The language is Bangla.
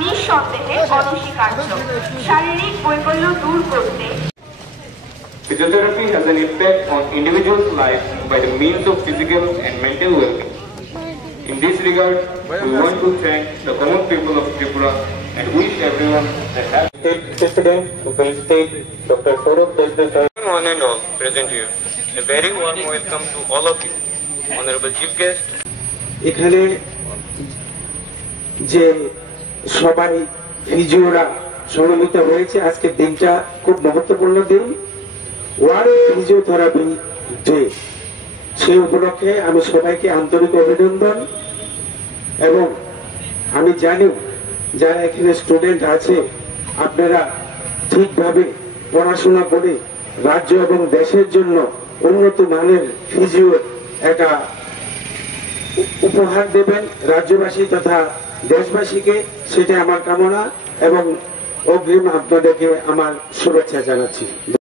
নিঃসন্দেহে অনস্বীকার্য। শারীরিক বৈকল্য দূর করতে Physiotherapy has an impact on individuals' life by the means of physical and mental well-being. In this regard, we want to thank the common people of Tripura and wish everyone a happy State President to felicitate Dr. Saurabh Desai. One and all present here. A very warm welcome to all of you, Honorable Chief Guest. এখানে যে সবাই ফিজিওরা সমবেত হয়েছে, আজকের দিনটা খুব মহত্বপূর্ণ দিন, ওয়ার্ল্ড ফিজিওথেরাপি ডে। সেই উপলক্ষে আমি সবাইকে আন্তরিক অভিনন্দন, এবং আমি জানি যারা এখানে স্টুডেন্ট আছে আপনারা ঠিকভাবে পড়াশোনা করে রাজ্য এবং দেশের জন্য উন্নত মানের ফিজিও একটা উপহার দেবেন রাজ্যবাসী তথা দেশবাসীকে, সেটা আমার কামনা, এবং অগ্রিম আপনাদেরকে আমার শুভেচ্ছা জানাচ্ছি।